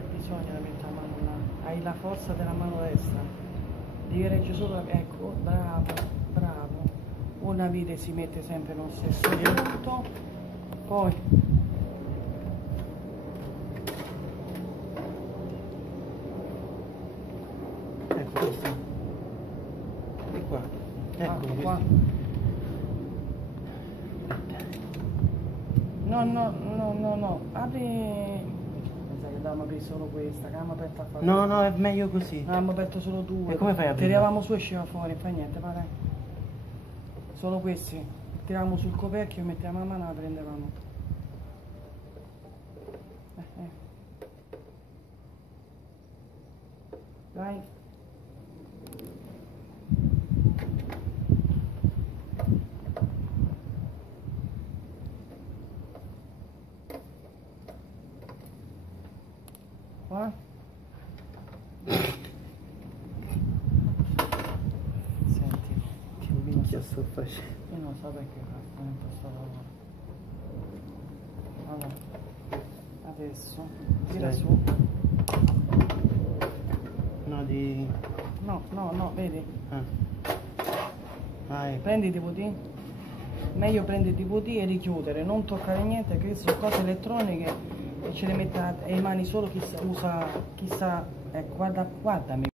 c'è bisogno di mettere la mano là. Hai la forza della mano destra. Devi reggere solo, ecco, bravo, bravo. Una vite si mette sempre nello stesso punto, poi ecco questo. Di qua. Ecco qua. No, apri. Mi sa che dobbiamo aprire solo questa, che abbiamo aperto a fare. No, è meglio così. No, abbiamo aperto solo due. E come fai a aprire? Tiravamo su e usciva fuori, fa niente, va dai. Solo questi. Tiravamo sul coperchio e mettiamo la mano e la prendevamo. Dai. Qua. Senti, Che minchia sto facendo? io non so perché cazzo in questo lavoro. Allora, adesso tira Sì. su. No, di... No, vedi? Ecco. Prendi i DVD. Meglio prendere i DVD e richiudere, non toccare niente, che sono cose elettroniche e ce le mette le mani solo chi usa, chissà, guardami